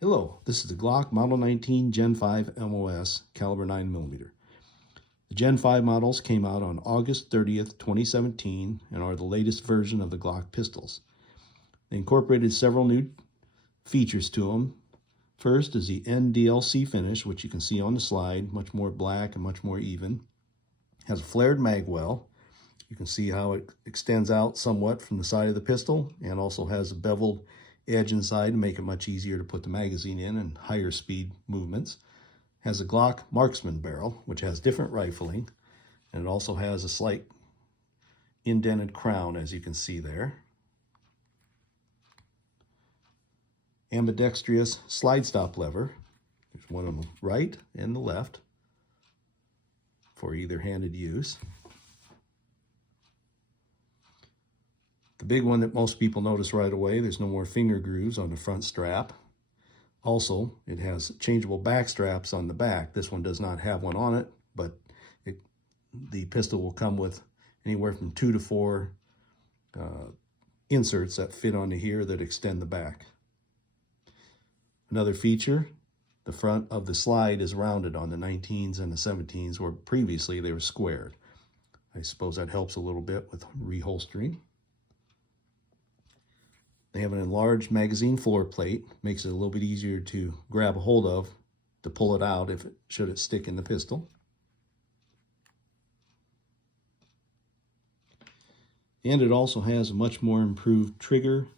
Hello, this is the Glock Model 19 Gen 5 MOS caliber 9mm. The Gen 5 models came out on August 30th, 2017 and are the latest version of the Glock pistols. They incorporated several new features to them. First is the NDLC finish, which you can see on the slide, much more black and much more even. It has a flared mag well. You can see how it extends out somewhat from the side of the pistol and also has a beveled edge inside to make it much easier to put the magazine in and higher speed movements. Has a Glock marksman barrel, which has different rifling, and it also has a slight indented crown, as you can see there. Ambidextrous slide stop lever. There's one on the right and the left for either handed use. The big one that most people notice right away, there's no more finger grooves on the front strap. Also, it has changeable back straps on the back. This one does not have one on it, but the pistol will come with anywhere from 2 to 4 inserts that fit onto here that extend the back. Another feature, the front of the slide is rounded on the 19s and the 17s, where previously they were squared. I suppose that helps a little bit with reholstering. They have an enlarged magazine floor plate, makes it a little bit easier to grab a hold of, to pull it out should it stick in the pistol. And it also has a much more improved trigger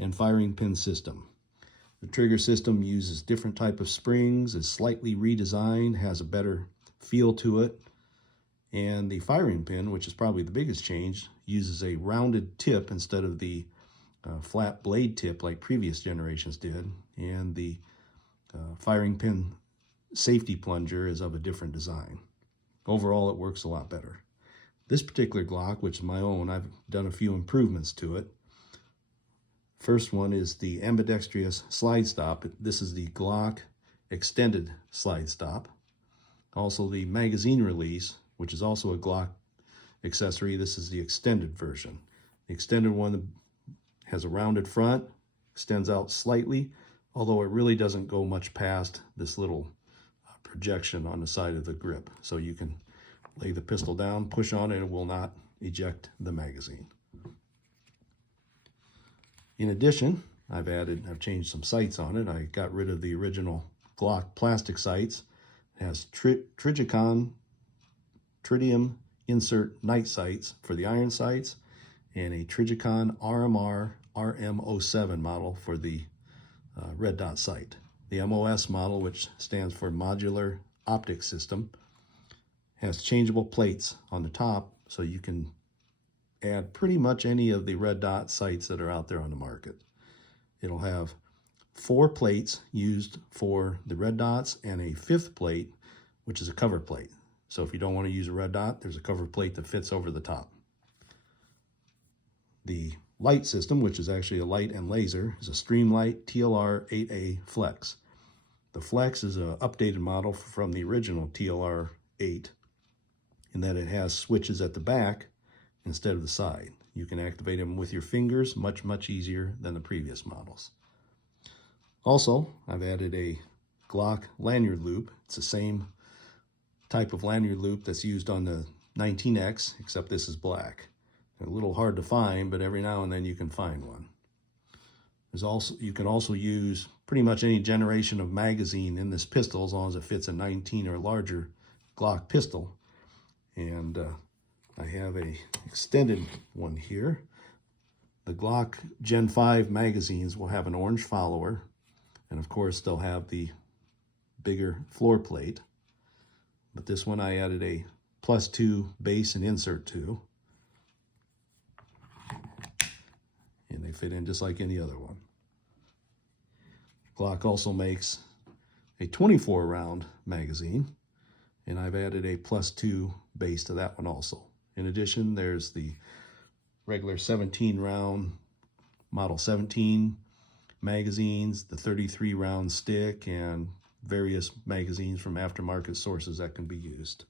and firing pin system. The trigger system uses different type of springs, is slightly redesigned, has a better feel to it. And the firing pin, which is probably the biggest change, uses a rounded tip instead of the flat blade tip like previous generations did, and the firing pin safety plunger is of a different design. Overall, it works a lot better. This particular Glock, which is my own, I've done a few improvements to it. First one is the ambidextrous slide stop. This is the Glock extended slide stop. Also the magazine release, which is also a Glock accessory. This is the extended version. The extended one has a rounded front, extends out slightly, although it really doesn't go much past this little projection on the side of the grip. So you can lay the pistol down, push on it, and it will not eject the magazine. In addition, I've changed some sights on it. I got rid of the original Glock plastic sights. It has Tritium insert night sights for the iron sights, and a Trigicon RMR RM07 model for the red dot sight. The MOS model, which stands for Modular Optic System, has changeable plates on the top, so you can add pretty much any of the red dot sights that are out there on the market. It'll have 4 plates used for the red dots and a 5th plate, which is a cover plate. So if you don't want to use a red dot, there's a cover plate that fits over the top. The light system, which is actually a light and laser, is a Streamlight TLR 8A Flex. The Flex is an updated model from the original TLR 8 in that it has switches at the back instead of the side. You can activate them with your fingers much easier than the previous models. Also, I've added a Glock lanyard loop. It's the same type of lanyard loop that's used on the 19X, except this is black. They're a little hard to find, but every now and then you can find one. You can also use pretty much any generation of magazine in this pistol as long as it fits a 19 or larger Glock pistol. And I have a extended one here. The Glock Gen 5 magazines will have an orange follower, and of course they'll have the bigger floor plate. But this one I added a +2 base and insert to. And they fit in just like any other one. Glock also makes a 24 round magazine, and I've added a +2 base to that one also. In addition, there's the regular 17 round Model 17 magazines, the 33 round stick, and various magazines from aftermarket sources that can be used.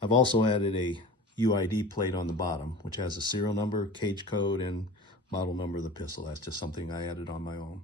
I've also added a UID plate on the bottom, which has a serial number, cage code, and model number of the pistol. That's just something I added on my own.